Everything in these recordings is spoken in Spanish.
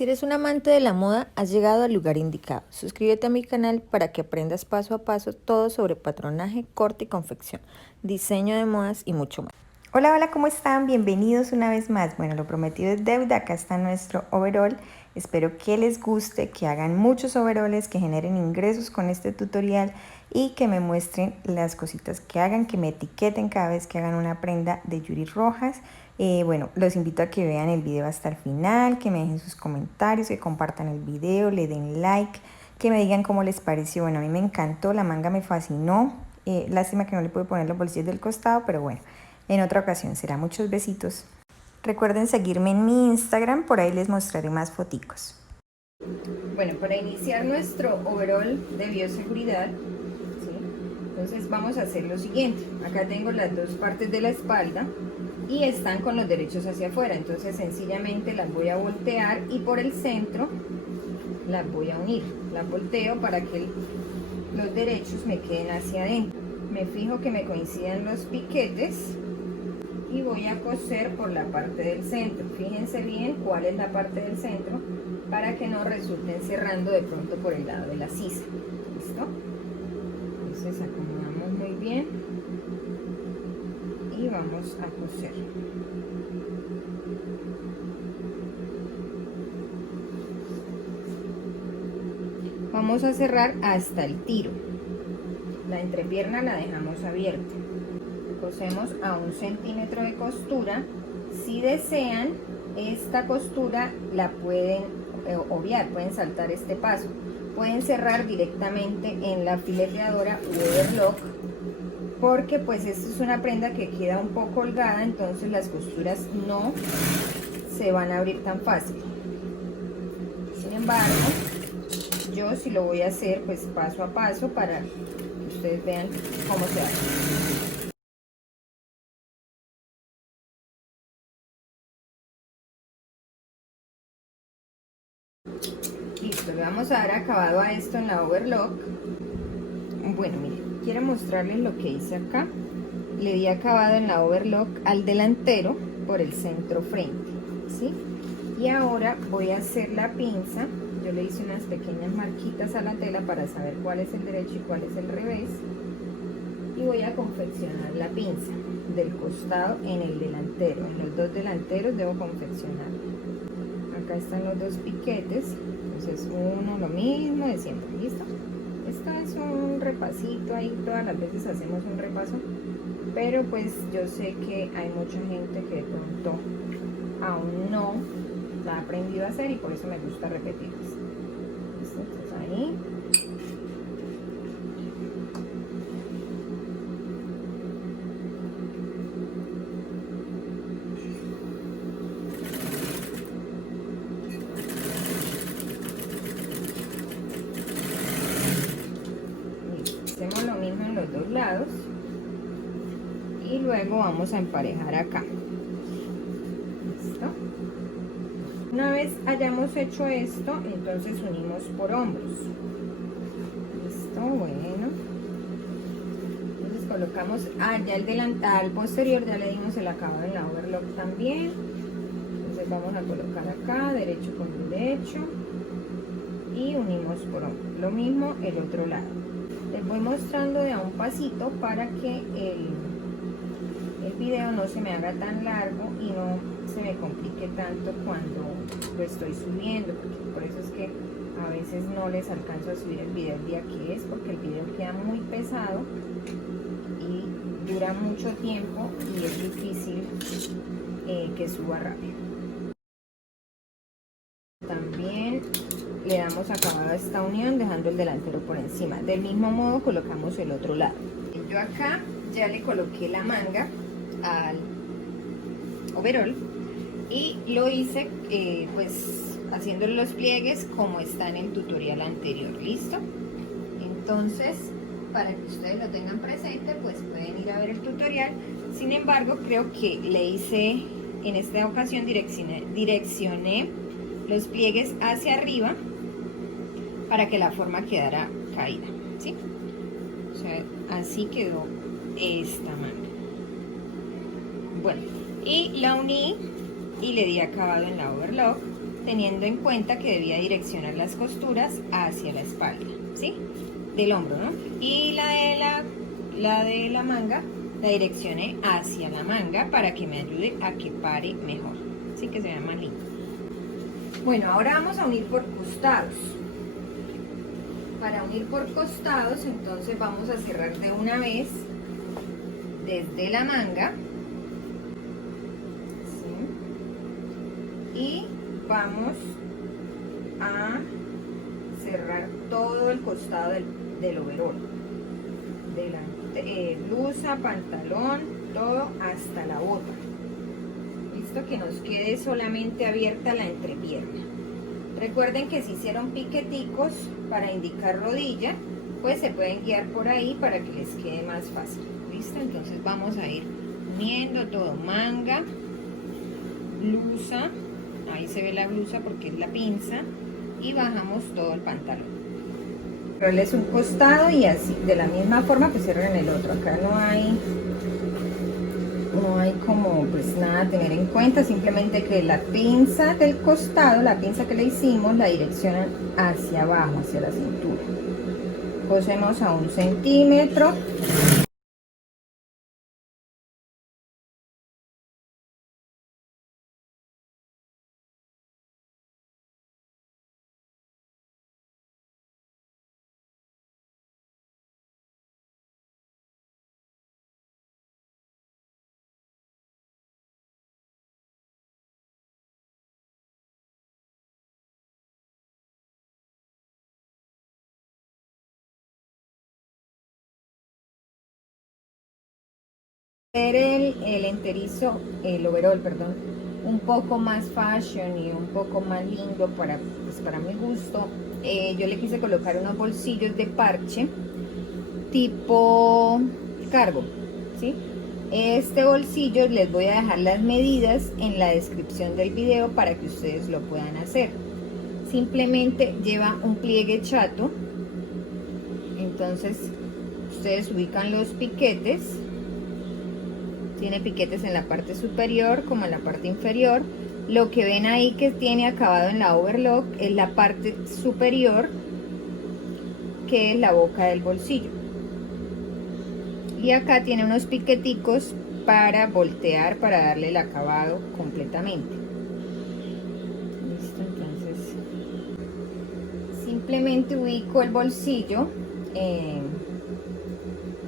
Si eres un amante de la moda, has llegado al lugar indicado. Suscríbete a mi canal para que aprendas paso a paso todo sobre patronaje, corte y confección, diseño de modas y mucho más. Hola, hola, ¿cómo están? Bienvenidos una vez más. Bueno, lo prometido es deuda. Acá está nuestro overall. Espero que les guste, que hagan muchos overoles, que generen ingresos con este tutorial y que me muestren las cositas que hagan, que me etiqueten cada vez que hagan una prenda de Yuri Rojas. Bueno, los invito a que vean el video hasta el final, que me dejen sus comentarios, que compartan el video, le den like, que me digan cómo les pareció. Bueno, a mí me encantó, la manga me fascinó. Lástima que no le pude poner los bolsillos del costado, pero bueno, en otra ocasión será. Muchos besitos. Recuerden seguirme en mi Instagram, por ahí les mostraré más foticos. Bueno, para iniciar nuestro overall de bioseguridad, ¿sí? Entonces vamos a hacer lo siguiente. Acá tengo las dos partes de la espalda y están con los derechos hacia afuera, entonces sencillamente las voy a voltear y por el centro las voy a unir. Las volteo para que los derechos me queden hacia adentro. Me fijo que me coincidan los piquetes y voy a coser por la parte del centro. Fíjense bien cuál es la parte del centro para que no resulten cerrando de pronto por el lado de la sisa. ¿Listo? Entonces acomodamos muy bien y vamos a coser. Vamos a cerrar hasta el tiro. La entrepierna la dejamos abierta. Cosemos a 1 centímetro de costura. Si desean, esta costura la pueden obviar, pueden saltar este paso. Pueden cerrar directamente en la fileteadora u overlock, porque pues esta es una prenda que queda un poco holgada, entonces las costuras no se van a abrir tan fácil. Sin embargo, yo sí lo voy a hacer pues paso a paso para que ustedes vean cómo se hace. Listo, le vamos a dar acabado a esto en la overlock. Bueno, miren, quiero mostrarles lo que hice acá. Le di acabado en la overlock al delantero por el centro frente, ¿sí? Y ahora voy a hacer la pinza. Yo le hice unas pequeñas marquitas a la tela para saber cuál es el derecho y cuál es el revés. Y voy a confeccionar la pinza del costado en el delantero. En los dos delanteros debo confeccionar. Acá están los dos piquetes, entonces uno lo mismo de siempre. ¿Listo? Esto es un repasito ahí, todas las veces hacemos un repaso, pero pues yo sé que hay mucha gente que de pronto aún no la ha aprendido a hacer y por eso me gusta repetirles. ¿Listo? Entonces ahí. Hacemos lo mismo en los dos lados y luego vamos a emparejar acá. ¿Listo? Una vez hayamos hecho esto, entonces unimos por hombros. ¿Listo? Bueno. Entonces colocamos ya el delantal posterior, ya le dimos el acabado en la overlock también. Entonces vamos a colocar acá, derecho con derecho y unimos por hombros. Lo mismo el otro lado. Les voy mostrando de a un pasito para que el video no se me haga tan largo y no se me complique tanto cuando lo estoy subiendo, porque por eso es que a veces no les alcanzo a subir el video el día que es, porque el video queda muy pesado y dura mucho tiempo y es difícil que suba rápido. También le damos acabado a esta unión dejando el delantero por encima. Del mismo modo colocamos el otro lado. Yo acá ya le coloqué la manga al overall y lo hice pues haciéndole los pliegues como está en el tutorial anterior. ¿Listo? Entonces, para que ustedes lo tengan presente, pues pueden ir a ver el tutorial. Sin embargo, creo que le hice en esta ocasión, direccioné los pliegues hacia arriba para que la forma quedara caída, ¿sí? O sea, así quedó esta manga. Bueno, y la uní y le di acabado en la overlock. teniendo en cuenta que debía direccionar las costuras hacia la espalda, ¿sí? Del hombro, ¿no? Y la de la manga la direccioné hacia la manga para que me ayude a que pare mejor, ¿sí? Que se vea más lindo. Bueno, ahora vamos a unir por costados. Para unir por costados, entonces vamos a cerrar de una vez desde la manga, ¿sí? Y vamos a cerrar todo el costado del overol, de la blusa, pantalón, todo hasta la bota. Listo, que nos quede solamente abierta la entrepierna. Recuerden que si hicieron piqueticos para indicar rodilla, pues se pueden guiar por ahí para que les quede más fácil. Listo, entonces vamos a ir uniendo todo, manga, blusa, ahí se ve la blusa porque es la pinza, y bajamos todo el pantalón. Cerrarles un costado y así, de la misma forma pues cierran el otro. Acá no hay como pues nada a tener en cuenta, simplemente que la pinza del costado, la pinza que le hicimos, la direccionan hacia abajo, hacia la cintura. Cosemos a 1 centímetro. El enterizo, el overol, perdón, un poco más fashion y un poco más lindo para mi gusto, yo le quise colocar unos bolsillos de parche tipo cargo, ¿sí? Este bolsillo les voy a dejar las medidas en la descripción del video para que ustedes lo puedan hacer. Simplemente lleva un pliegue chato, entonces ustedes ubican los piquetes. Tiene piquetes en la parte superior como en la parte inferior. Lo que ven ahí que tiene acabado en la overlock es la parte superior, que es la boca del bolsillo. Y acá tiene unos piqueticos para voltear, para darle el acabado completamente. Listo, entonces simplemente ubico el bolsillo.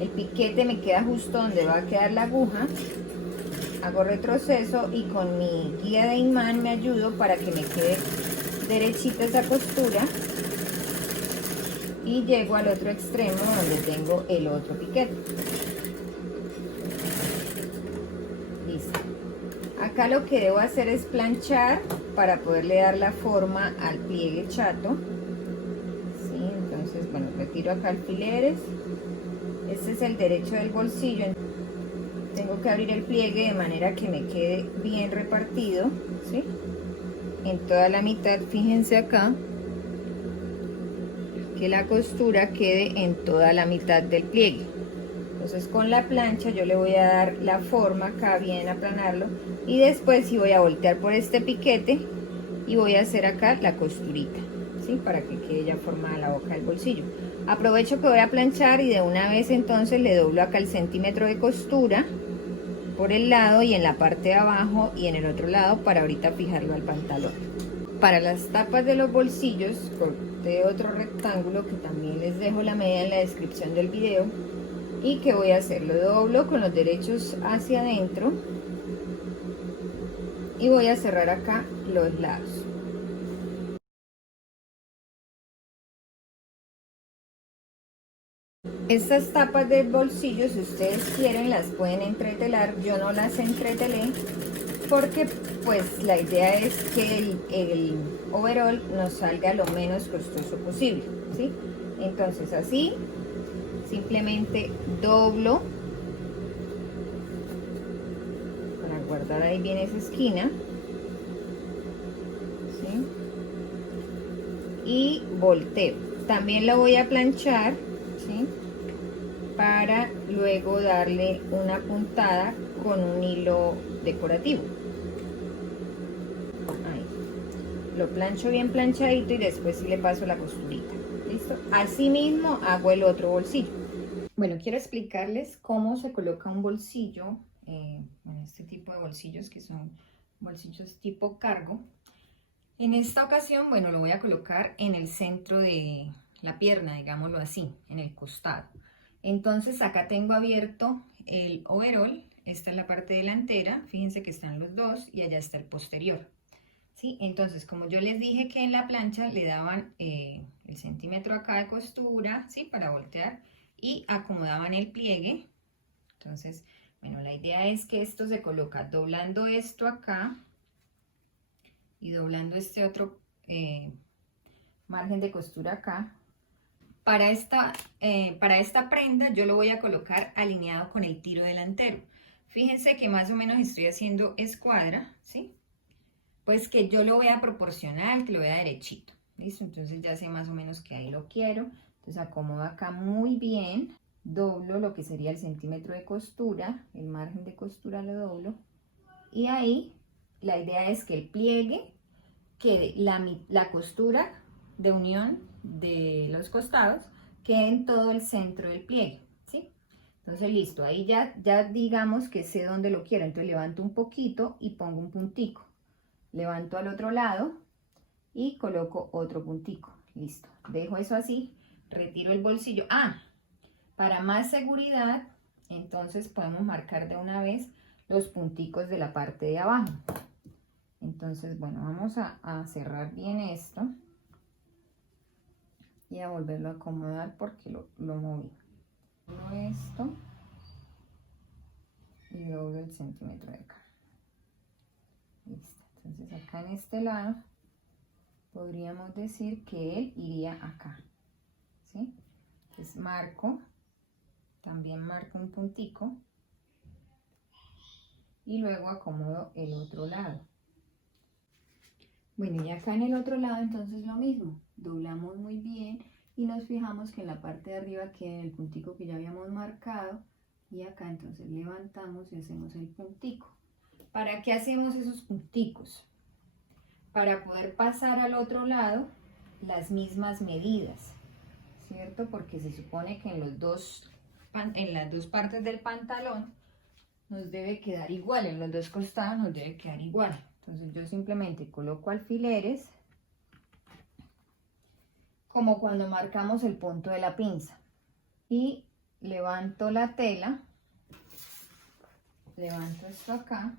El piquete me queda justo donde va a quedar la aguja, hago retroceso y con mi guía de imán me ayudo para que me quede derechita esa costura y llego al otro extremo donde tengo el otro piquete. Listo. Acá lo que debo hacer es planchar para poderle dar la forma al pliegue chato. ¿Sí? Entonces, bueno, retiro acá alfileres. Este es el derecho del bolsillo. Tengo que abrir el pliegue de manera que me quede bien repartido, ¿sí? En toda la mitad, fíjense acá, que la costura quede en toda la mitad del pliegue. Entonces con la plancha yo le voy a dar la forma acá, bien aplanarlo, y después sí voy a voltear por este piquete y voy a hacer acá la costurita, ¿sí? Para que quede ya formada la boca del bolsillo. Aprovecho que voy a planchar y de una vez entonces le doblo acá el centímetro de costura por el lado y en la parte de abajo y en el otro lado para ahorita fijarlo al pantalón. Para las tapas de los bolsillos corté otro rectángulo que también les dejo la medida en la descripción del video. ¿Y qué voy a hacer? Lo doblo con los derechos hacia adentro y voy a cerrar acá los lados. Estas tapas del bolsillo, si ustedes quieren, las pueden entretelar. Yo no las entretelé porque pues la idea es que el overol nos salga lo menos costoso posible, ¿sí? Entonces así, simplemente doblo para guardar ahí bien esa esquina, ¿sí? Y volteo. También lo voy a planchar, ¿sí? Para luego darle una puntada con un hilo decorativo. Ahí. lo plancho bien planchadito y después sí le paso la costurita. ¿Listo? Así mismo hago el otro bolsillo. Bueno, quiero explicarles cómo se coloca un bolsillo, bueno, este tipo de bolsillos que son bolsillos tipo cargo. En esta ocasión, bueno, lo voy a colocar en el centro de la pierna, digámoslo así, en el costado. Entonces acá tengo abierto el overol, esta es la parte delantera, fíjense que están los dos y allá está el posterior. ¿Sí? Entonces, como yo les dije que en la plancha le daban el centímetro acá de costura, ¿sí? Para voltear y acomodaban el pliegue. Entonces, bueno, la idea es que esto se coloca doblando esto acá y doblando este otro margen de costura acá. Para esta prenda yo lo voy a colocar alineado con el tiro delantero. Fíjense que más o menos estoy haciendo escuadra, ¿sí? Pues que yo lo voy a proporcional, que lo vea derechito, ¿listo? Entonces ya sé más o menos que ahí lo quiero. Entonces acomodo acá muy bien, doblo lo que sería el centímetro de costura, el margen de costura lo doblo. Y ahí la idea es que el pliegue quede la costura de unión de los costados quede en todo el centro del pliegue, ¿sí? Entonces listo, ahí ya digamos que sé dónde lo quiero. Entonces levanto un poquito y pongo un puntico. Levanto al otro lado y coloco otro puntico. Listo, dejo eso así, retiro el bolsillo. Para más seguridad, entonces podemos marcar de una vez los punticos de la parte de abajo. Entonces, bueno, vamos a cerrar bien esto y a volverlo a acomodar porque lo moví. Doblo esto y doblo el centímetro de acá. Listo. Entonces acá en este lado podríamos decir que él iría acá, ¿sí? Entonces marco, también marco un puntico y luego acomodo el otro lado. Bueno, y acá en el otro lado entonces lo mismo, doblamos muy bien y nos fijamos que en la parte de arriba queda el puntico que ya habíamos marcado y acá entonces levantamos y hacemos el puntico. ¿Para qué hacemos esos punticos? Para poder pasar al otro lado las mismas medidas, ¿cierto? Porque se supone que en las dos partes del pantalón nos debe quedar igual, en los dos costados nos debe quedar igual. Entonces yo simplemente coloco alfileres, como cuando marcamos el punto de la pinza, y levanto la tela, levanto esto acá,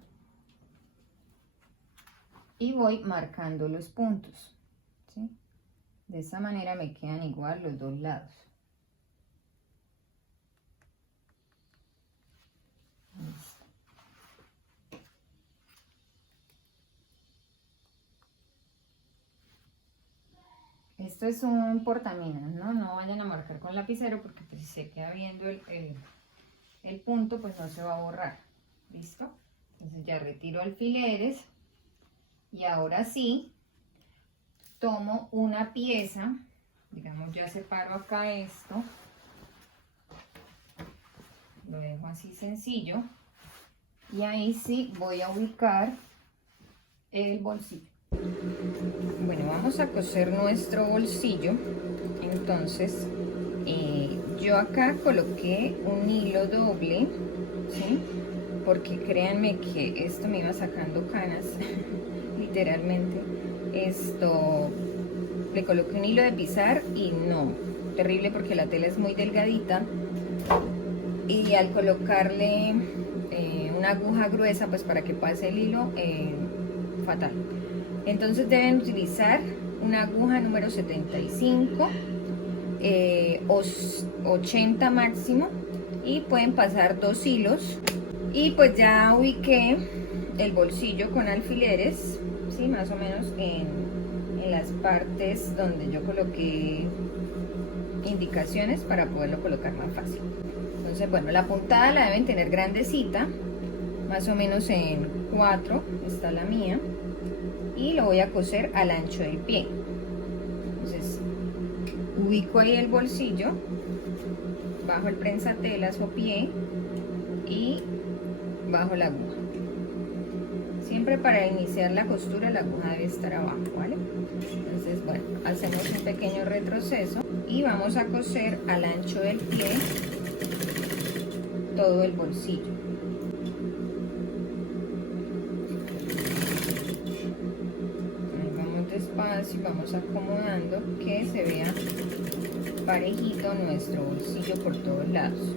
y voy marcando los puntos, ¿sí? De esa manera me quedan igual los dos lados. Listo. Esto es un portaminas, ¿no? No vayan a marcar con lapicero porque pues, si se queda viendo el punto, pues no se va a borrar. ¿Listo? Entonces ya retiro alfileres. Y ahora sí, tomo una pieza, digamos ya separo acá esto, lo dejo así sencillo, y ahí sí voy a ubicar el bolsillo. Bueno, vamos a coser nuestro bolsillo. Entonces, yo acá coloqué un hilo doble, ¿sí? Porque créanme que esto me iba sacando canas. Literalmente esto le coloqué un hilo de pisar y no, terrible porque la tela es muy delgadita y al colocarle una aguja gruesa pues para que pase el hilo, fatal. Entonces deben utilizar una aguja número 75 o 80 máximo y pueden pasar 2 hilos. Y pues ya ubiqué el bolsillo con alfileres, ¿sí? Más o menos en las partes donde yo coloqué indicaciones para poderlo colocar más fácil. Entonces, bueno, la puntada la deben tener grandecita, más o menos en 4 está la mía, y lo voy a coser al ancho del pie. Entonces, ubico ahí el bolsillo, bajo el prensatelas o pie y bajo la aguja. siempre para iniciar la costura la aguja debe estar abajo, ¿vale? Entonces, bueno, hacemos un pequeño retroceso y vamos a coser al ancho del pie todo el bolsillo. Ahí vamos despacio y vamos acomodando que se vea parejito nuestro bolsillo por todos lados.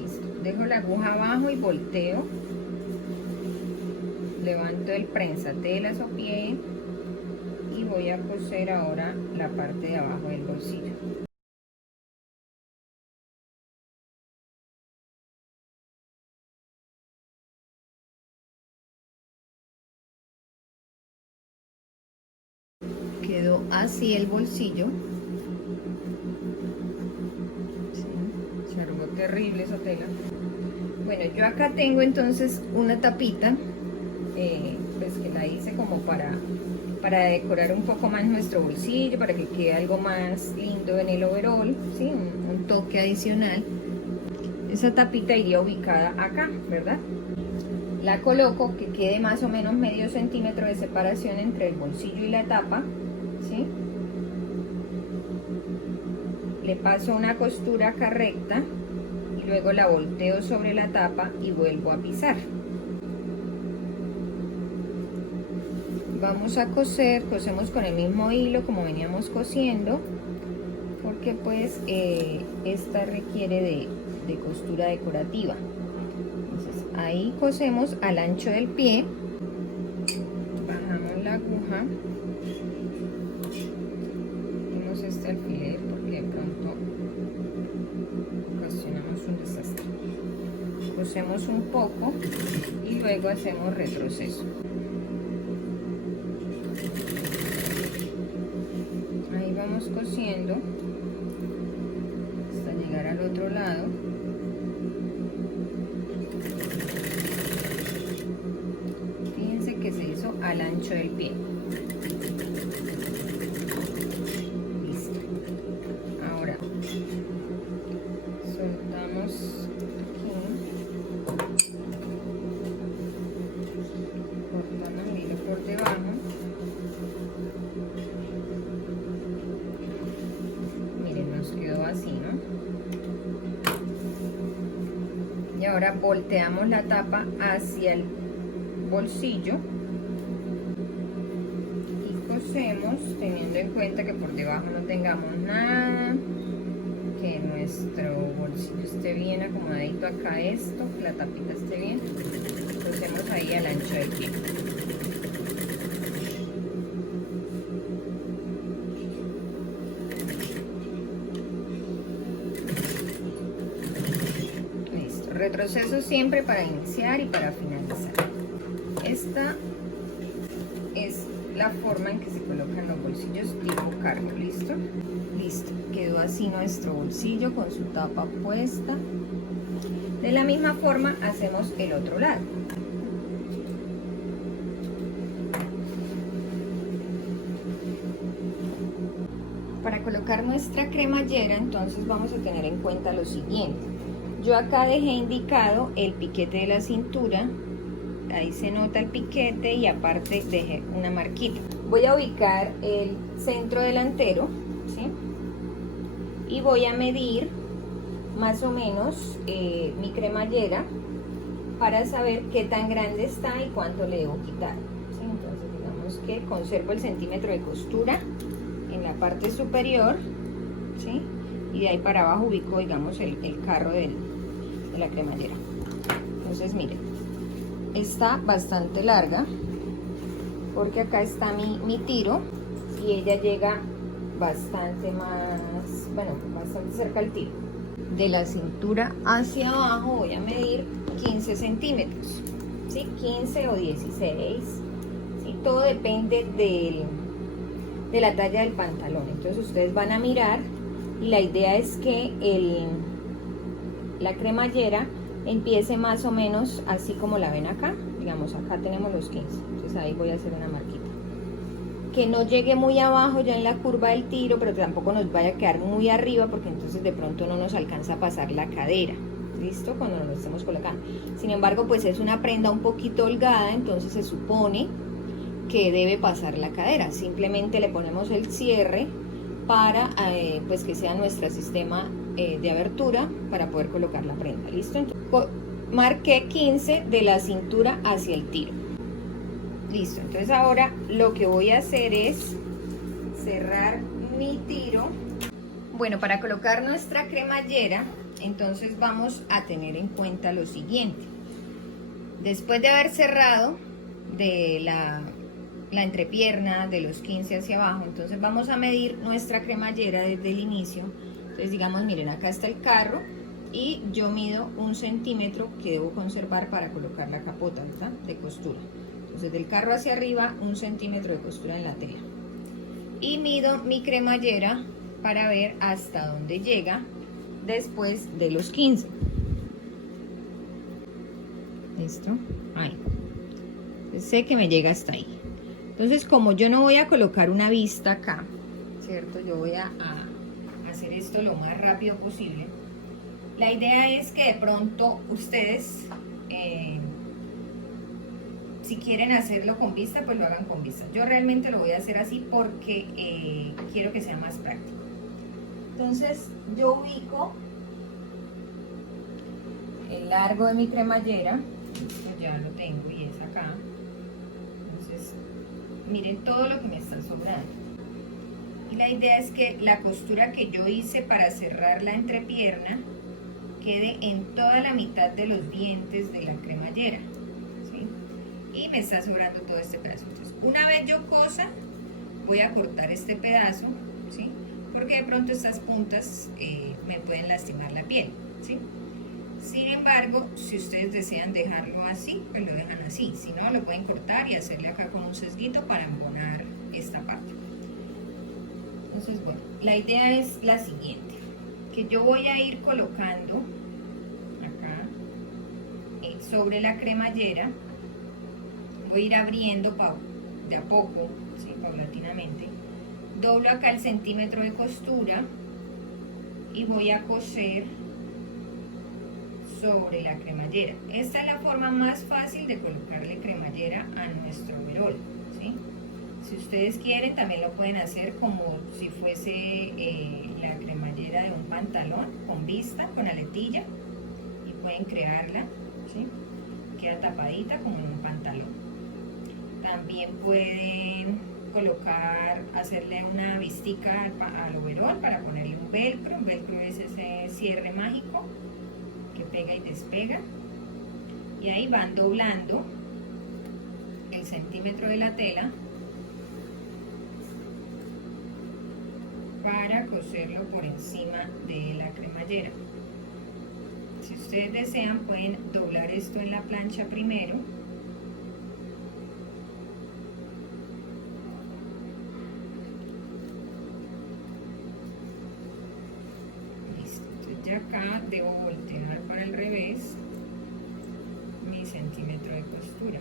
Listo. Dejo la aguja abajo y volteo. Levanto el prensatelas o pie y voy a coser ahora la parte de abajo del bolsillo. Quedó así el bolsillo. Sí, se arrugó terrible esa tela. Bueno, yo acá tengo entonces una tapita, pues que la hice como para decorar un poco más nuestro bolsillo, para que quede algo más lindo en el overall, ¿sí? Un toque adicional. Esa tapita iría ubicada acá, ¿verdad? La coloco que quede más o menos medio centímetro de separación entre el bolsillo y la tapa, ¿sí? Le paso una costura acá recta y luego la volteo sobre la tapa y vuelvo a pisar. Vamos a coser, cosemos con el mismo hilo como veníamos cosiendo, porque pues esta requiere de costura decorativa. Entonces ahí cosemos al ancho del pie, bajamos la aguja, metemos este alfiler porque de pronto ocasionamos un desastre. Cosemos un poco y luego hacemos retroceso. Ahí vamos cosiendo hasta llegar al otro lado. Fíjense que se hizo al ancho del pie. Listo. Ahora soltamos aquí, cortamos el hilo por debajo. Quedó así, ¿no? Y ahora volteamos la tapa hacia el bolsillo y cosemos teniendo en cuenta que por debajo no tengamos nada, que nuestro bolsillo esté bien acomodadito acá, esto, que la tapita esté bien. Cosemos ahí al ancho del pie. Retroceso siempre para iniciar y para finalizar. Esta es la forma en que se colocan los bolsillos tipo cargo. ¿Listo? Listo. Quedó así nuestro bolsillo con su tapa puesta. De la misma forma hacemos el otro lado. Para colocar nuestra cremallera, entonces vamos a tener en cuenta lo siguiente. Yo acá dejé indicado el piquete de la cintura, ahí se nota el piquete y aparte dejé una marquita. Voy a ubicar el centro delantero, ¿sí? Y voy a medir más o menos mi cremallera para saber qué tan grande está y cuánto le debo quitar, ¿sí? Entonces digamos que conservo el centímetro de costura en la parte superior, ¿sí? Y de ahí para abajo ubico, digamos, el carro de la cremallera. Entonces miren, está bastante larga porque acá está mi tiro y ella llega bastante más, bueno, bastante cerca al tiro. De la cintura hacia abajo voy a medir 15 centímetros, ¿sí? 15 o 16, ¿sí? Todo depende de la talla del pantalón. Entonces ustedes van a mirar y la idea es que la cremallera empiece más o menos así como la ven acá. Digamos, acá tenemos los 15, entonces ahí voy a hacer una marquita. Que no llegue muy abajo ya en la curva del tiro, pero tampoco nos vaya a quedar muy arriba porque entonces de pronto no nos alcanza a pasar la cadera, listo, cuando nos lo estemos colocando. Sin embargo, pues es una prenda un poquito holgada, entonces se supone que debe pasar la cadera. Simplemente le ponemos el cierre para pues que sea nuestro sistema de abertura para poder colocar la prenda, listo. Entonces, marqué 15 de la cintura hacia el tiro, listo. Entonces ahora lo que voy a hacer es cerrar mi tiro. Bueno, para colocar nuestra cremallera, entonces vamos a tener en cuenta lo siguiente. Después de haber cerrado de la entrepierna de los 15 hacia abajo, entonces vamos a medir nuestra cremallera desde el inicio. Entonces digamos, miren, acá está el carro y yo mido 1 centímetro que debo conservar para colocar la capota, ¿verdad?, de costura. Entonces del carro hacia arriba 1 centímetro de costura en la tela y mido mi cremallera para ver hasta dónde llega después de los 15. Listo, ahí. Entonces, sé que me llega hasta ahí. Entonces, como yo no voy a colocar una vista acá, ¿cierto? Yo voy a hacer esto lo más rápido posible. La idea es que de pronto ustedes, si quieren hacerlo con vista, pues lo hagan con vista. Yo realmente lo voy a hacer así porque quiero que sea más práctico. Entonces, yo ubico el largo de mi cremallera. Esto ya lo tengo y es acá. Entonces, miren todo lo que me está sobrando. Y la idea es que la costura que yo hice para cerrar la entrepierna quede en toda la mitad de los dientes de la cremallera, ¿sí? Y me está sobrando todo este pedazo. Entonces, una vez yo cosa, voy a cortar este pedazo, ¿sí?, porque de pronto estas puntas me pueden lastimar la piel, ¿sí? Sin embargo, si ustedes desean dejarlo así, pues lo dejan así. Si no, lo pueden cortar y hacerle acá con un sesguito para embonar esta parte. Entonces, bueno, la idea es la siguiente, que yo voy a ir colocando acá sobre la cremallera, voy a ir abriendo de a poco, ¿sí?, paulatinamente. Doblo acá el centímetro de costura y voy a coser sobre la cremallera. Esta es la forma más fácil de colocarle cremallera a nuestro overol, ¿sí? Si ustedes quieren, también lo pueden hacer como si fuese la cremallera de un pantalón, con vista, con aletilla, y pueden crearla, ¿sí? Queda tapadita como en un pantalón. También pueden hacerle una vistica al overol para ponerle un velcro. Un velcro es ese cierre mágico que pega y despega, y ahí van doblando el centímetro de la tela para coserlo por encima de la cremallera. Si ustedes desean, pueden doblar esto en la plancha primero. Y acá debo voltear para el revés mi centímetro de costura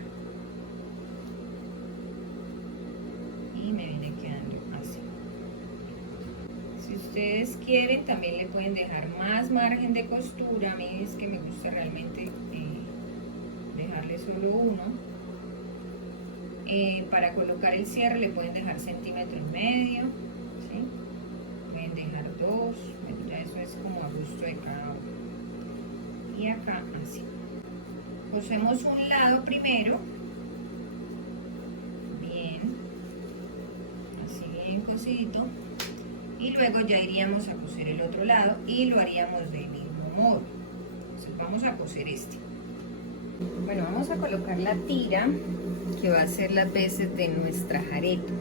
y me viene quedando así. Si ustedes quieren, también le pueden dejar más margen de costura. A mí es que me gusta realmente dejarle solo uno. Para colocar el cierre le pueden dejar centímetro y medio, ¿sí? Pueden dejar 2. Eso es como a gusto de cada uno. Y acá así. Cosemos un lado primero. Bien. Así bien cosidito. Y luego ya iríamos a coser el otro lado y lo haríamos del mismo modo. Entonces vamos a coser este. Bueno, vamos a colocar la tira que va a ser las veces de nuestra jareta.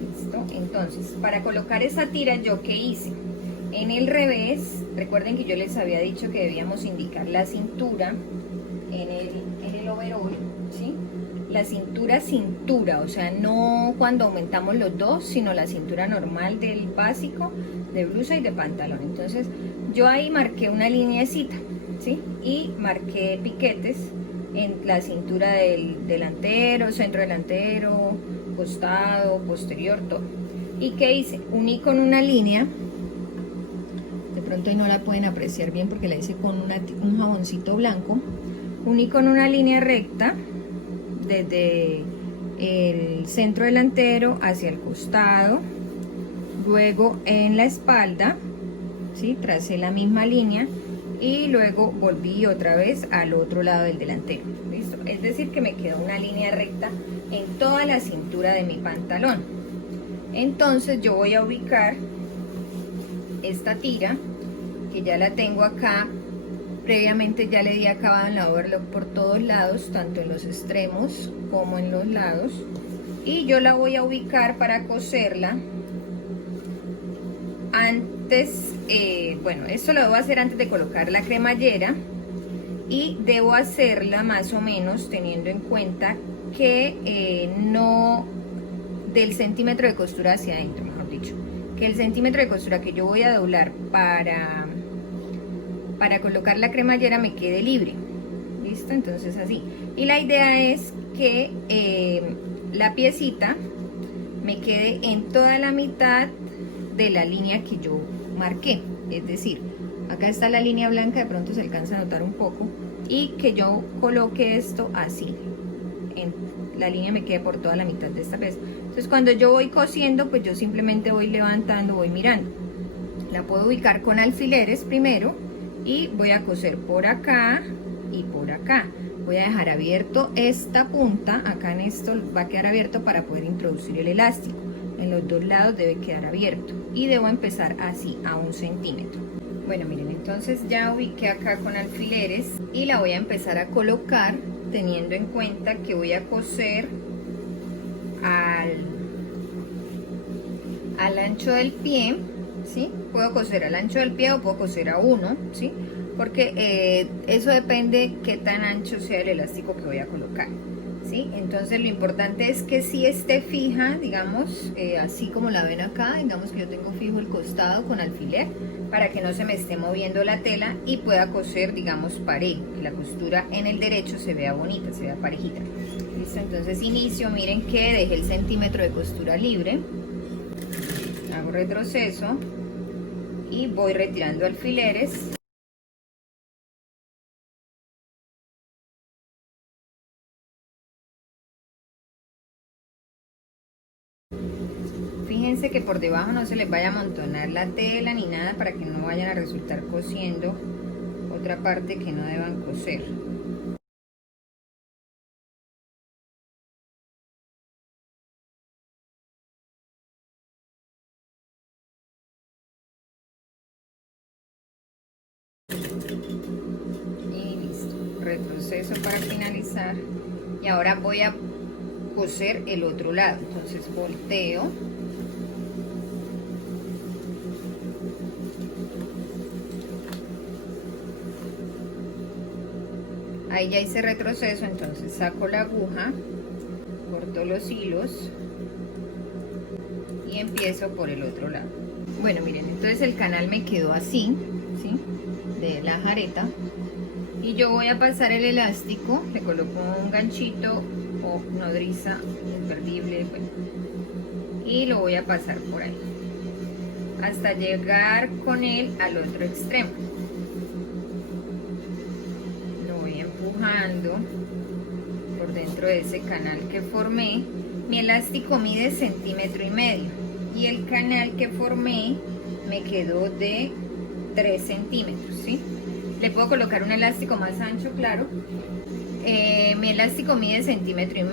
¿Listo? Entonces, para colocar esa tira, ¿yo qué hice? En el revés, recuerden que yo les había dicho que debíamos indicar la cintura en el overol, ¿sí? La cintura, o sea, no cuando aumentamos los dos, sino la cintura normal del básico, de blusa y de pantalón. Entonces, yo ahí marqué una lineecita, ¿sí? Y marqué piquetes en la cintura del delantero, centro delantero, costado, posterior, todo. ¿Y qué hice? Uní con una línea. De pronto ahí no la pueden apreciar bien porque la hice con un jaboncito blanco. Uní con una línea recta desde el centro delantero hacia el costado, luego en la espalda, ¿sí? Tracé la misma línea y luego volví otra vez al otro lado del delantero. ¿Listo? Es decir que me quedó una línea recta en toda la cintura de mi pantalón. Entonces yo voy a ubicar esta tira, que ya la tengo acá. Previamente ya le di acabado en la overlock por todos lados, tanto en los extremos como en los lados, y yo la voy a ubicar para coserla antes. Bueno, esto lo debo hacer antes de colocar la cremallera, y debo hacerla más o menos teniendo en cuenta que no del centímetro de costura hacia adentro, mejor dicho, que el centímetro de costura que yo voy a doblar para colocar la cremallera me quede libre. ¿Listo? Entonces así. Y la idea es que la piecita me quede en toda la mitad de la línea que yo marqué. Es decir, acá está la línea blanca, de pronto se alcanza a notar un poco, y que yo coloque esto así. La línea me quede por toda la mitad de esta pieza. Entonces cuando yo voy cosiendo, pues yo simplemente voy levantando, voy mirando. La puedo ubicar con alfileres primero y voy a coser por acá y por acá. Voy a dejar abierto esta punta, acá en esto va a quedar abierto para poder introducir el elástico. En los dos lados debe quedar abierto y debo empezar así a 1 centímetro. Bueno, miren, entonces ya ubiqué acá con alfileres y la voy a empezar a colocar teniendo en cuenta que voy a coser al ancho del pie, ¿sí? Puedo coser al ancho del pie o puedo coser a 1, ¿sí? Porque eso depende qué tan ancho sea el elástico que voy a colocar, ¿sí? Entonces lo importante es que sí esté fija, digamos, así como la ven acá. Digamos que yo tengo fijo el costado con alfiler para que no se me esté moviendo la tela y pueda coser, digamos, parejo, que la costura en el derecho se vea bonita, se vea parejita. ¿Listo? Entonces inicio, miren que dejé el centímetro de costura libre, hago retroceso y voy retirando alfileres. Fíjense que por debajo no se les vaya a amontonar la tela ni nada, para que no vayan a resultar cosiendo otra parte que no deban coser. Y listo, retroceso para finalizar, y ahora voy a coser el otro lado. Entonces volteo, ahí ya hice retroceso, entonces saco la aguja, corto los hilos y empiezo por el otro lado. Bueno, miren, entonces el canal me quedó así, ¿sí? De la jareta, y yo voy a pasar el elástico, le coloco un ganchito o nodriza imperdible, bueno, y lo voy a pasar por ahí hasta llegar con él al otro extremo. Lo voy empujando por dentro de ese canal que formé. Mi elástico mide 1,5 centímetros y el canal que formé me quedó de 3 centímetros, ¿sí? Le puedo colocar un elástico más ancho, claro. Mi elástico mide 1,5 centímetros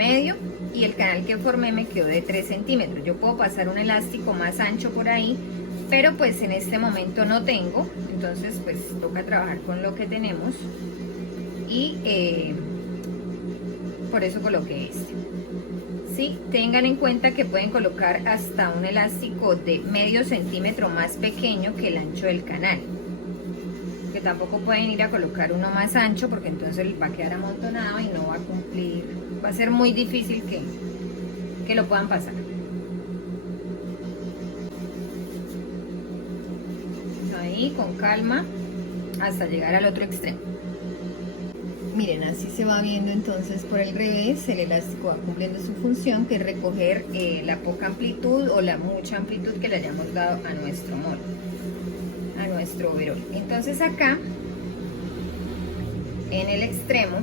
y el canal que formé me quedó de 3 centímetros. Yo puedo pasar un elástico más ancho por ahí, pero pues en este momento no tengo, entonces pues toca trabajar con lo que tenemos, y por eso coloqué este. Sí, tengan en cuenta que pueden colocar hasta un elástico de medio centímetro más pequeño que el ancho del canal, que tampoco pueden ir a colocar uno más ancho, porque entonces va a quedar amontonado y no va a cumplir, va a ser muy difícil que lo puedan pasar. Ahí con calma hasta llegar al otro extremo. Miren, así se va viendo entonces por el revés. El elástico va cumpliendo su función, que es recoger la poca amplitud o la mucha amplitud que le hayamos dado a nuestro molde, nuestro overol. Entonces acá en el extremo,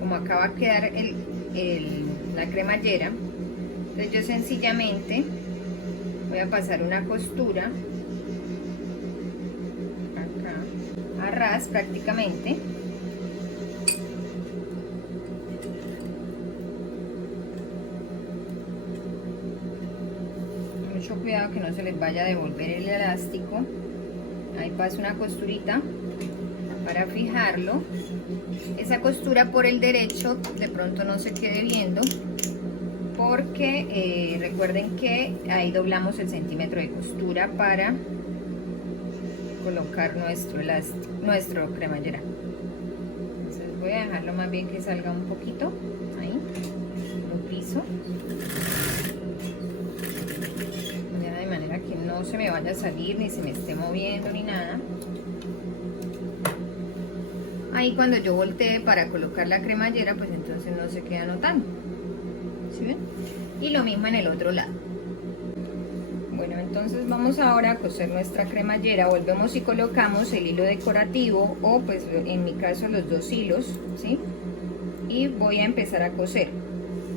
como acá va a quedar la cremallera, entonces yo sencillamente voy a pasar una costura acá a ras prácticamente. Mucho cuidado que no se les vaya a devolver el elástico. Ahí paso una costurita para fijarlo. Esa costura por el derecho de pronto no se quede viendo, porque recuerden que ahí doblamos el centímetro de costura para colocar nuestro cremallera. Entonces voy a dejarlo más bien que salga un poquito, ahí lo piso, ya de manera que no se me vaya a salir ni se me esté moviendo ni nada. Ahí cuando yo voltee para colocar la cremallera, pues entonces no se queda notando. ¿Sí ven? Y lo mismo en el otro lado. Bueno, entonces vamos ahora a coser nuestra cremallera. Volvemos y colocamos el hilo decorativo, o pues en mi caso los dos hilos, ¿sí? Y voy a empezar a coser.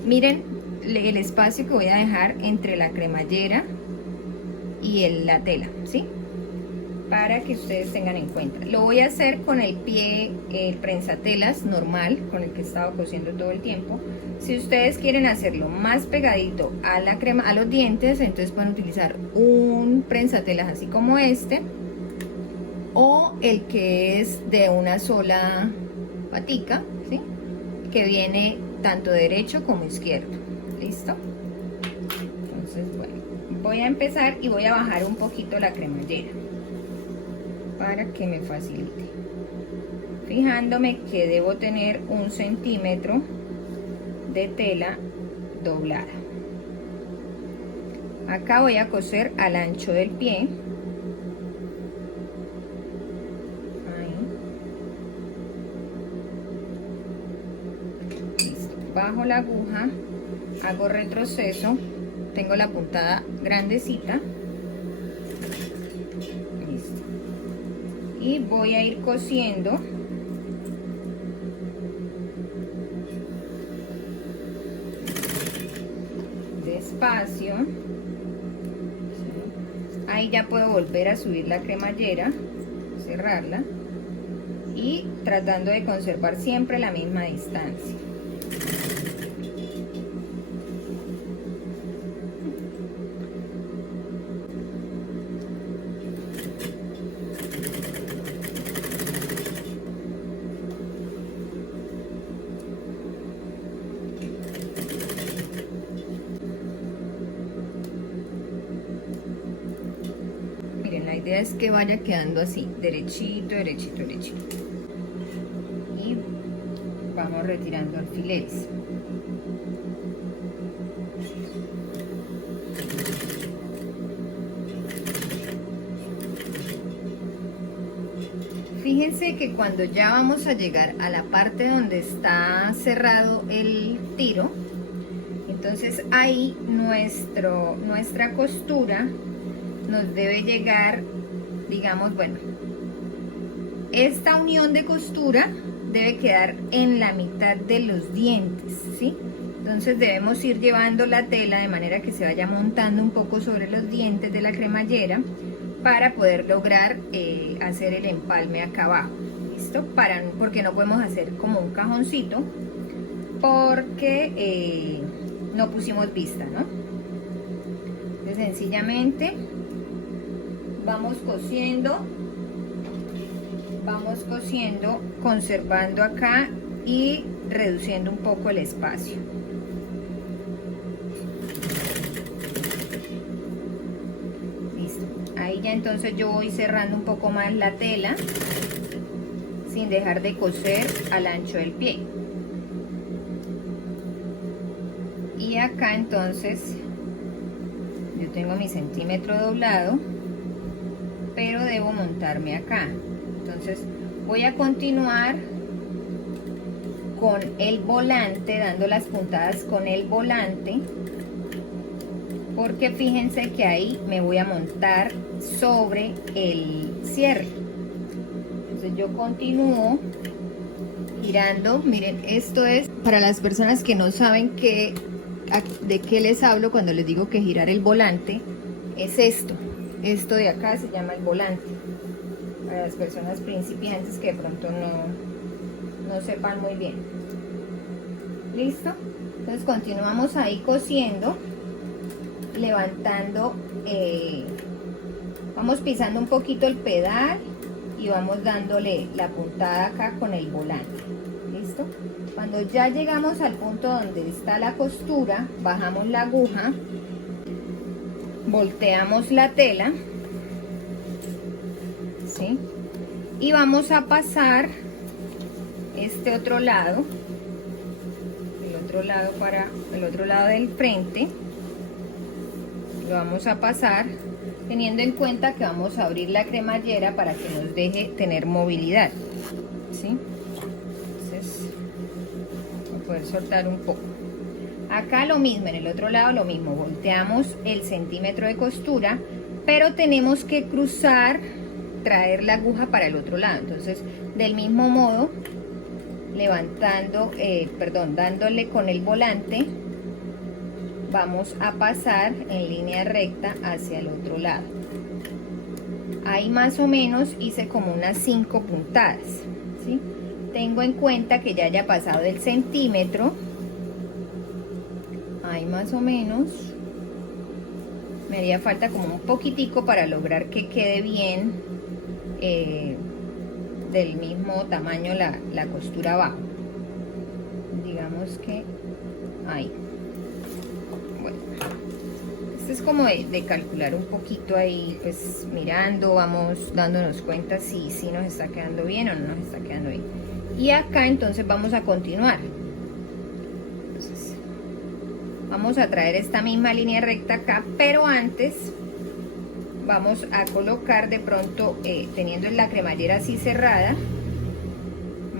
Miren el espacio que voy a dejar entre la cremallera y la tela, ¿sí? Para que ustedes tengan en cuenta. Lo voy a hacer con el pie prensatelas normal, con el que he estado cosiendo todo el tiempo. Si ustedes quieren hacerlo más pegadito a la crema, a los dientes, entonces pueden utilizar un prensatelas así como este, o el que es de una sola patica, ¿sí? Que viene tanto derecho como izquierdo. ¿Listo? Entonces, bueno, voy a empezar y voy a bajar un poquito la cremallera para que me facilite, fijándome que debo tener 1 centímetro de tela doblada. Acá voy a coser al ancho del pie. Ahí. Listo. Bajo la aguja, hago retroceso, tengo la puntada grandecita. Listo. Y voy a ir cosiendo despacio. Ahí ya puedo volver a subir la cremallera, cerrarla y tratando de conservar siempre la misma distancia. La idea es que vaya quedando así, derechito, derechito, derechito. Y vamos retirando alfileres. Fíjense que cuando ya vamos a llegar a la parte donde está cerrado el tiro, entonces ahí nuestra costura nos debe llegar, digamos, bueno, esta unión de costura debe quedar en la mitad de los dientes, ¿sí? Entonces debemos ir llevando la tela de manera que se vaya montando un poco sobre los dientes de la cremallera para poder lograr hacer el empalme acá abajo, ¿listo? Porque no podemos hacer como un cajoncito porque no pusimos vista, ¿no? Entonces sencillamente vamos cosiendo, conservando acá y reduciendo un poco el espacio. Listo. Ahí ya entonces yo voy cerrando un poco más la tela sin dejar de coser al ancho del pie. Y acá entonces yo tengo mi centímetro doblado, pero debo montarme acá. Entonces voy a continuar con el volante, dando las puntadas con el volante porque fíjense que ahí me voy a montar sobre el cierre. Entonces yo continúo girando. Miren, esto es para las personas que no saben de qué les hablo cuando les digo que girar el volante. Es esto de acá se llama el volante, para las personas principiantes que de pronto no sepan muy bien. ¿Listo? Entonces continuamos ahí cosiendo, levantando, vamos pisando un poquito el pedal y vamos dándole la puntada acá con el volante. ¿Listo? Cuando ya llegamos al punto donde está la costura, bajamos la aguja, volteamos la tela, ¿sí? Y vamos a pasar este otro lado, para el otro lado del frente, lo vamos a pasar teniendo en cuenta que vamos a abrir la cremallera para que nos deje tener movilidad, ¿sí? Entonces voy a poder soltar un poco. Acá lo mismo, en el otro lado lo mismo, volteamos el centímetro de costura, pero tenemos que cruzar, traer la aguja para el otro lado. Entonces del mismo modo, dándole con el volante, vamos a pasar en línea recta hacia el otro lado. Ahí más o menos hice como unas 5 puntadas, ¿sí? Tengo en cuenta que ya haya pasado el centímetro. Ahí más o menos me haría falta como un poquitico para lograr que quede bien del mismo tamaño la costura abajo. Digamos que ahí. Bueno, esto es como de calcular un poquito ahí, pues mirando, vamos dándonos cuenta si nos está quedando bien o no nos está quedando bien. Y acá entonces vamos a continuar. Entonces vamos a traer esta misma línea recta acá, pero antes vamos a colocar de pronto, teniendo la cremallera así cerrada,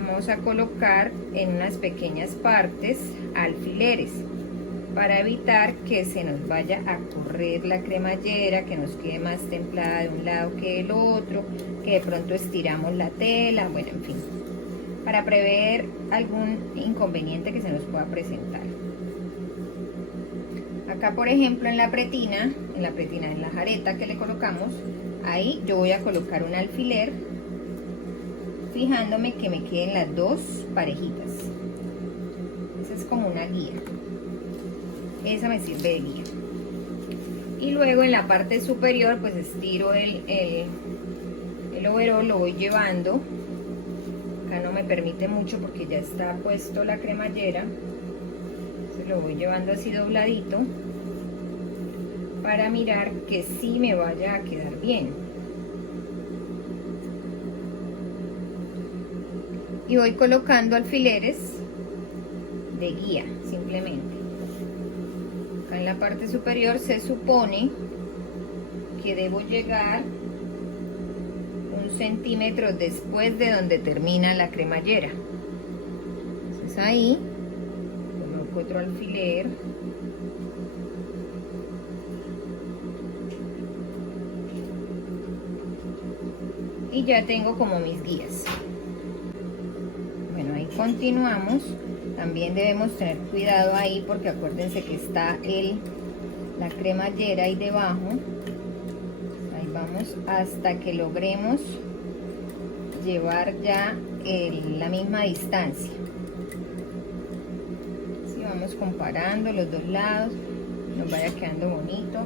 vamos a colocar en unas pequeñas partes alfileres para evitar que se nos vaya a correr la cremallera, que nos quede más templada de un lado que del otro, que de pronto estiramos la tela, bueno, en fin, para prever algún inconveniente que se nos pueda presentar. Acá por ejemplo en la pretina, en la jareta que le colocamos, ahí yo voy a colocar un alfiler, fijándome que me queden las dos parejitas. Esa es como una guía, esa me sirve de guía. Y luego en la parte superior pues estiro el overol, lo voy llevando. Acá no me permite mucho porque ya está puesto la cremallera, entonces lo voy llevando así dobladito para mirar que sí me vaya a quedar bien. Y voy colocando alfileres de guía simplemente. Acá en la parte superior se supone que debo llegar 1 centímetro después de donde termina la cremallera. Entonces ahí coloco otro alfiler. Y ya tengo como mis guías. Bueno, ahí continuamos. También debemos tener cuidado ahí porque acuérdense que está la cremallera ahí debajo. Ahí vamos hasta que logremos llevar ya la misma distancia. Así vamos comparando los dos lados, nos vaya quedando bonito.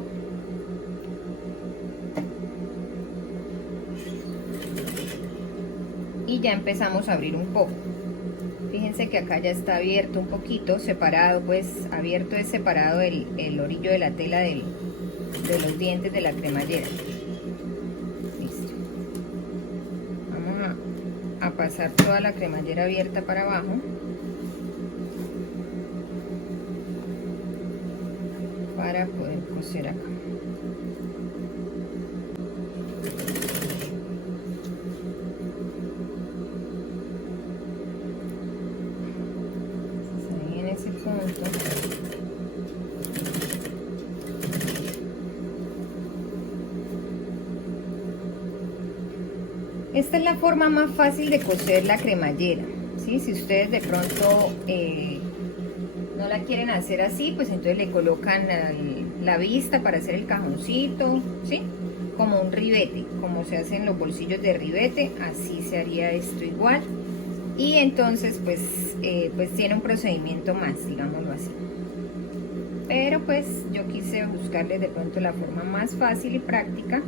Y ya empezamos a abrir un poco. Fíjense que acá ya está abierto un poquito, separado, pues abierto es separado el orillo de la tela de los dientes de la cremallera. Listo. Vamos a pasar toda la cremallera abierta para abajo para poder coser acá. Esta es la forma más fácil de coser la cremallera, ¿sí? Si ustedes de pronto no la quieren hacer así, pues entonces le colocan la vista para hacer el cajoncito, ¿sí? Como un ribete, como se hacen los bolsillos de ribete, así se haría esto igual. Y entonces pues tiene un procedimiento más, digámoslo así. Pero pues yo quise buscarle de pronto la forma más fácil y práctica,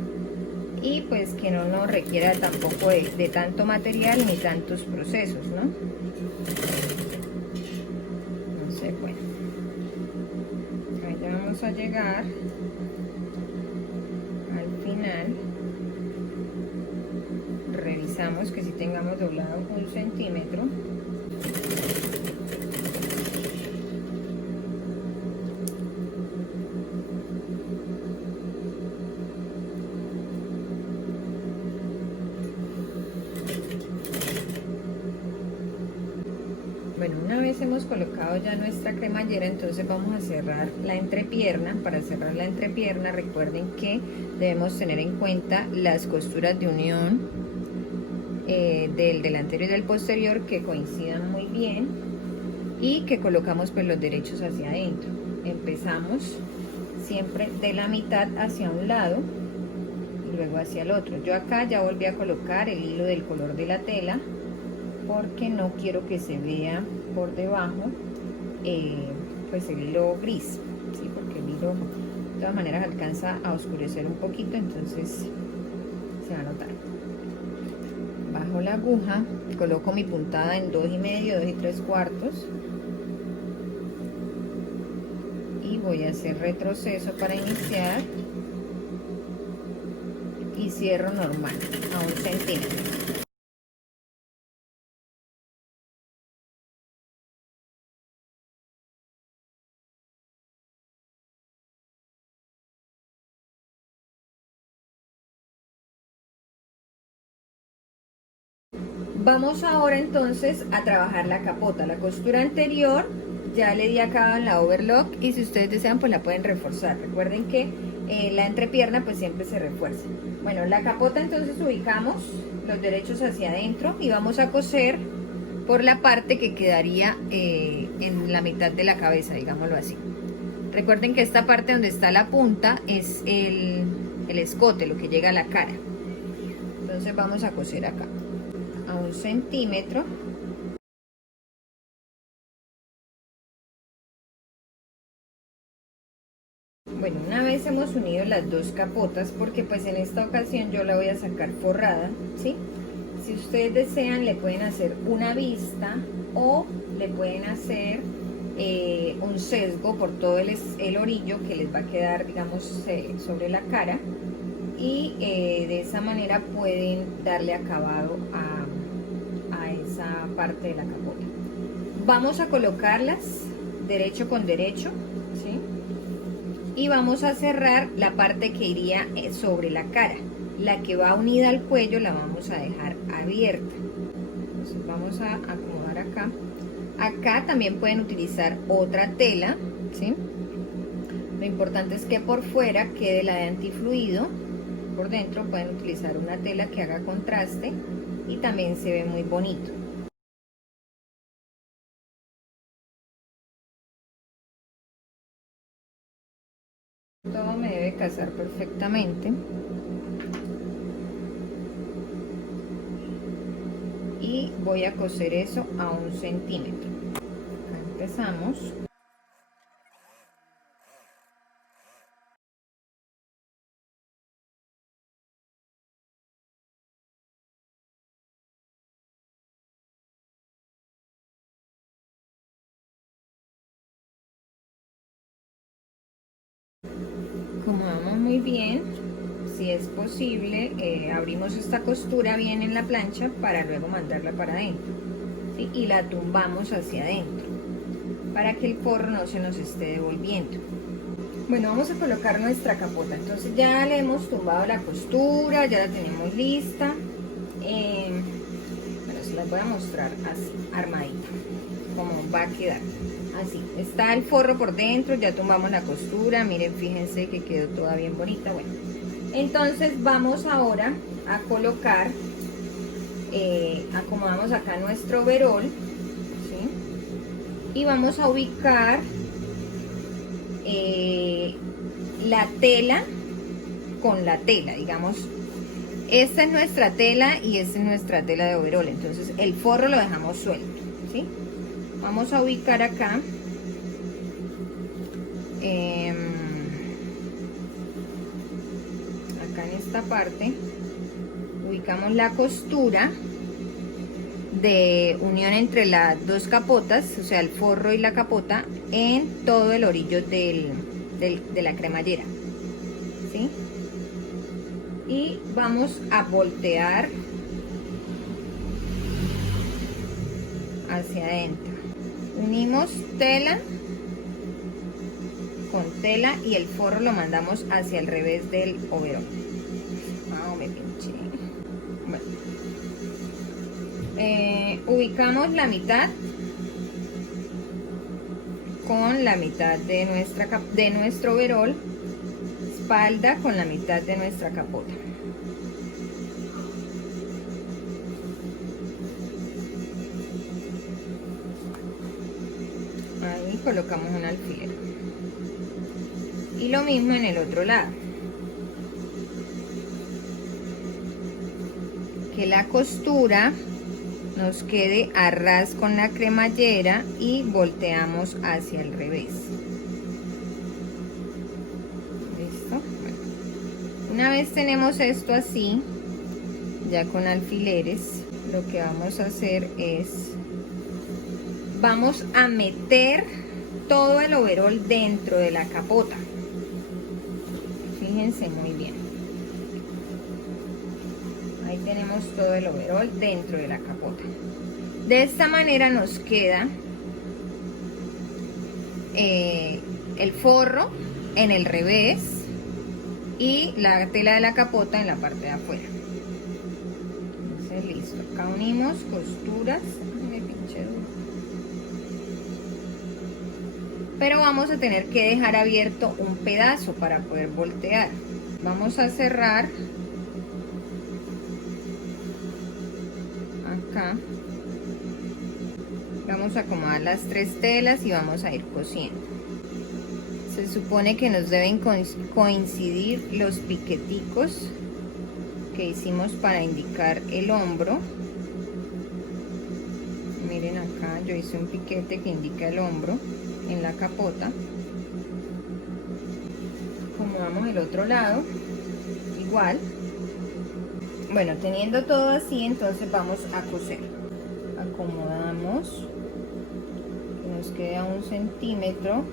y pues que no nos requiera tampoco de tanto material ni tantos procesos, ¿no? Entonces, bueno, ahí ya vamos a llegar al final. Revisamos que si tengamos doblado 1 centímetro. Bueno, una vez hemos colocado ya nuestra cremallera, entonces vamos a cerrar la entrepierna. Para cerrar la entrepierna, recuerden que debemos tener en cuenta las costuras de unión del delantero y del posterior, que coincidan muy bien y que colocamos pues los derechos hacia adentro. Empezamos siempre de la mitad hacia un lado y luego hacia el otro. Yo acá ya volví a colocar el hilo del color de la tela, porque no quiero que se vea por debajo pues el hilo gris, ¿sí? Porque el hilo de todas maneras alcanza a oscurecer un poquito, entonces se va a notar. Bajo la aguja, coloco mi puntada en 2,5, 2 3/4 y voy a hacer retroceso para iniciar y cierro normal a 1 centímetro. Vamos ahora entonces a trabajar la capota. La costura anterior ya le di acá en la overlock, y si ustedes desean pues la pueden reforzar. Recuerden que la entrepierna pues siempre se refuerza. Bueno, la capota entonces ubicamos los derechos hacia adentro y vamos a coser por la parte que quedaría en la mitad de la cabeza, digámoslo así. Recuerden que esta parte donde está la punta es el escote, lo que llega a la cara. Entonces vamos a coser acá a 1 centímetro. Bueno, una vez hemos unido las dos capotas, porque pues en esta ocasión yo la voy a sacar forrada, ¿sí? Si ustedes desean le pueden hacer una vista o le pueden hacer un sesgo por todo el orillo que les va a quedar, digamos, sobre la cara, y de esa manera pueden darle acabado a esa parte de la capota. Vamos a colocarlas derecho con derecho, ¿sí? Y vamos a cerrar la parte que iría sobre la cara. La que va unida al cuello la vamos a dejar abierta. Entonces vamos a acomodar acá. Acá también pueden utilizar otra tela, ¿sí? Lo importante es que por fuera quede la de antifluido. Por dentro pueden utilizar una tela que haga contraste y también se ve muy bonito. Todo me debe casar perfectamente. Y voy a coser eso a 1 centímetro. Acá empezamos. Acomodamos muy bien. Si es posible, abrimos esta costura bien en la plancha para luego mandarla para adentro, ¿sí? Y la tumbamos hacia adentro para que el forro no se nos esté devolviendo. Bueno, vamos a colocar nuestra capota. Entonces ya le hemos tumbado la costura, ya la tenemos lista. Bueno, se las voy a mostrar así, armadita, como va a quedar. Así, está el forro por dentro, ya tumbamos la costura, miren, fíjense que quedó toda bien bonita. Bueno, entonces vamos ahora a colocar acomodamos acá nuestro overol, ¿sí? Y vamos a ubicar la tela con la tela, digamos. Esta es nuestra tela y esta es nuestra tela de overol, entonces el forro lo dejamos suelto, ¿sí? Vamos a ubicar acá acá en esta parte ubicamos la costura de unión entre las dos capotas, o sea el forro y la capota, en todo el orillo de la cremallera, ¿sí? Y vamos a voltear hacia adentro. Unimos tela con tela y el forro lo mandamos hacia el revés del overol. Ah, me pinché. Bueno. Ubicamos la mitad con la mitad de nuestro overol, espalda con la mitad de nuestra capota. Ahí colocamos un alfiler. Y lo mismo en el otro lado. Que la costura nos quede a ras con la cremallera y volteamos hacia el revés. ¿Listo? Bueno. Una vez tenemos esto así, ya con alfileres, lo que vamos a hacer es, vamos a meter todo el overol dentro de la capota. Fíjense muy bien. Ahí tenemos todo el overol dentro de la capota. De esta manera nos queda el forro en el revés y la tela de la capota en la parte de afuera. Entonces listo, acá unimos costuras. Me pinché duro. Pero vamos a tener que dejar abierto un pedazo para poder voltear. Vamos a cerrar acá, vamos a acomodar las tres telas y vamos a ir cosiendo. Se supone que nos deben coincidir los piqueticos que hicimos para indicar el hombro. Miren acá, yo hice un piquete que indica el hombro en la capota. Acomodamos el otro lado igual. Bueno, teniendo todo así, entonces vamos a coser. Acomodamos, que nos queda 1 centímetro,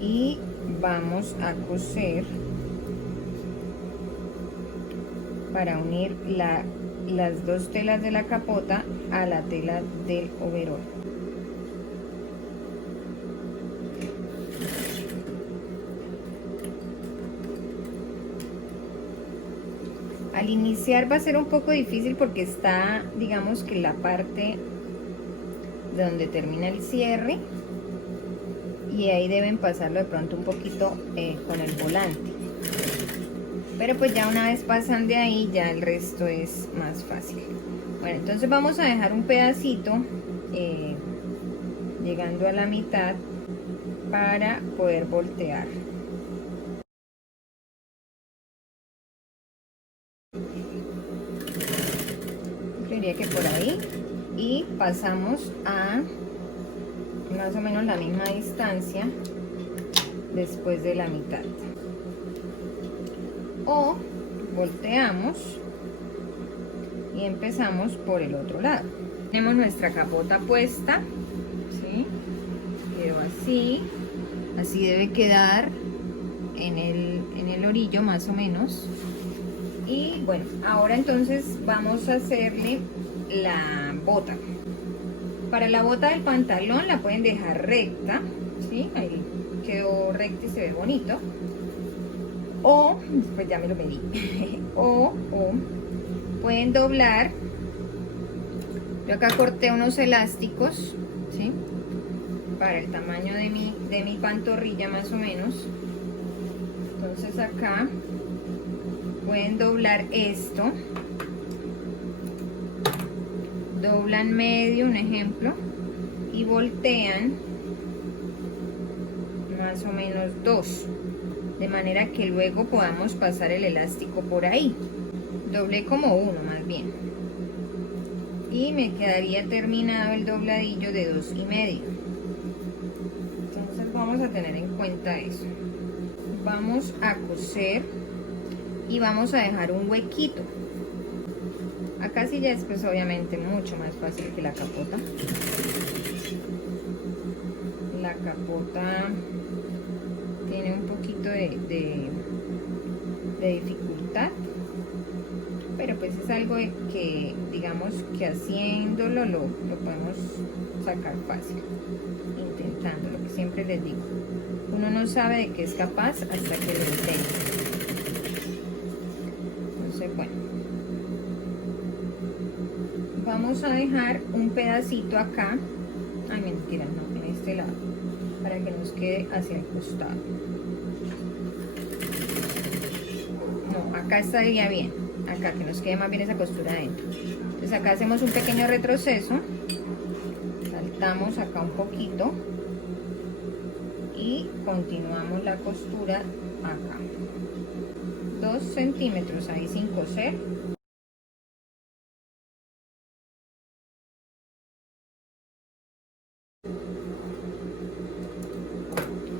y vamos a coser para unir las dos telas de la capota a la tela del overol. Al iniciar va a ser un poco difícil porque está, digamos que la parte de donde termina el cierre, y ahí deben pasarlo de pronto un poquito con el volante, pero pues ya una vez pasan de ahí ya el resto es más fácil. Bueno, entonces vamos a dejar un pedacito llegando a la mitad para poder voltear. Creería que por ahí, y pasamos a más o menos la misma distancia después de la mitad, o volteamos y empezamos por el otro lado. Tenemos nuestra capota puesta, ¿sí? Quedó así debe quedar en el orillo más o menos. Y bueno, ahora entonces vamos a hacerle la bota. Para la bota del pantalón la pueden dejar recta, ¿sí? Ahí quedó recta y se ve bonito. O, pues ya me lo medí. o pueden doblar. Yo acá corté unos elásticos, ¿sí? Para el tamaño de mi pantorrilla más o menos. Entonces acá pueden doblar esto doblan medio, un ejemplo, y voltean más o menos 2, de manera que luego podamos pasar el elástico por ahí. Doblé como 1 más bien, y me quedaría terminado el dobladillo de 2,5. Entonces vamos a tener en cuenta eso. Vamos a coser y vamos a dejar un huequito. Acá sí ya es pues obviamente mucho más fácil que la capota. La capota tiene un poquito de dificultad, pero pues es algo que digamos que haciéndolo lo podemos sacar fácil, intentando, lo que siempre les digo, uno no sabe de qué es capaz hasta que lo intenta. Entonces bueno, vamos a dejar un pedacito acá, ay mentira, no, en este lado, para que nos quede hacia el costado. No, acá estaría bien, acá que nos quede más bien esa costura adentro. Entonces acá hacemos un pequeño retroceso, saltamos acá un poquito y continuamos la costura acá 2 centímetros ahí sin coser.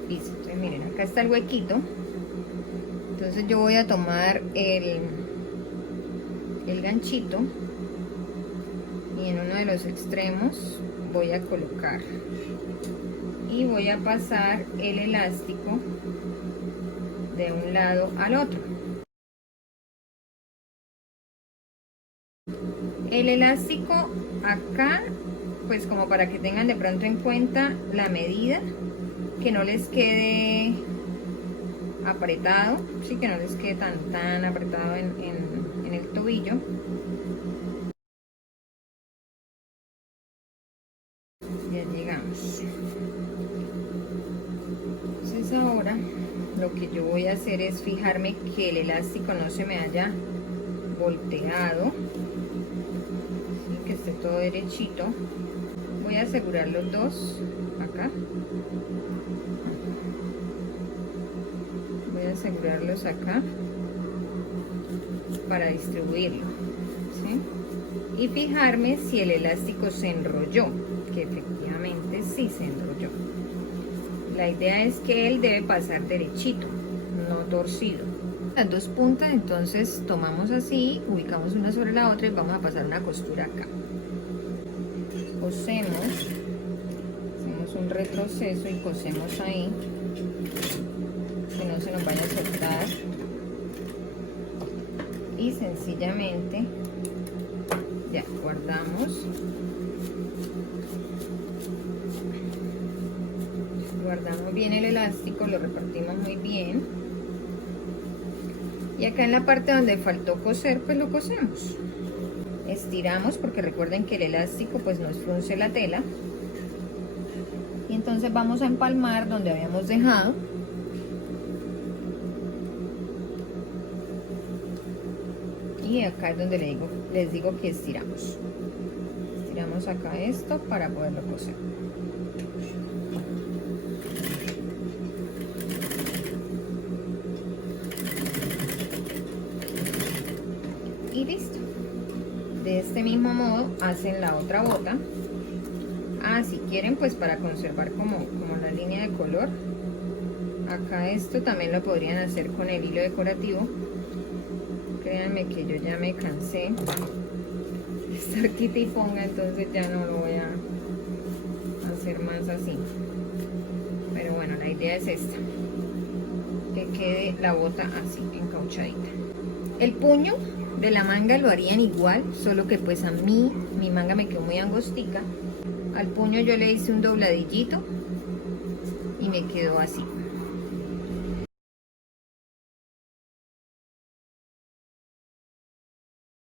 Listo, entonces miren, acá está el huequito. Entonces yo voy a tomar el ganchito y en uno de los extremos voy a colocar y voy a pasar el elástico de un lado al otro. El elástico acá, pues como para que tengan de pronto en cuenta la medida, que no les quede apretado, sí, que no les quede tan apretado en el tobillo. Ya llegamos. Entonces ahora lo que yo voy a hacer es fijarme que el elástico no se me haya volteado, ¿sí? Que esté todo derechito. Voy a asegurar los dos acá. Voy a asegurarlos acá para distribuirlo, ¿sí? Y fijarme si el elástico se enrolló, que efectivamente sí se enrolló. La idea es que él debe pasar derechito, no torcido. Las dos puntas, entonces tomamos así, ubicamos una sobre la otra y vamos a pasar una costura acá. Cosemos, hacemos un retroceso y cosemos ahí, que no se nos vaya a soltar, y sencillamente ya guardamos bien el elástico, lo repartimos muy bien, y acá en la parte donde faltó coser pues lo cosemos, estiramos, porque recuerden que el elástico pues nos frunce la tela, y entonces vamos a empalmar donde habíamos dejado. Y acá es donde les digo que estiramos acá esto para poderlo coser. Y listo. De este mismo modo hacen la otra bota. Si quieren pues para conservar como la línea de color, acá esto también lo podrían hacer con el hilo decorativo. Créanme que yo ya me cansé de estar quita y ponga, entonces ya no lo voy a hacer más así. Pero bueno, la idea es esta, que quede la bota así, encauchadita. El puño de la manga lo harían igual, solo que pues a mí, mi manga me quedó muy angostica. Al puño yo le hice un dobladillito y me quedó así.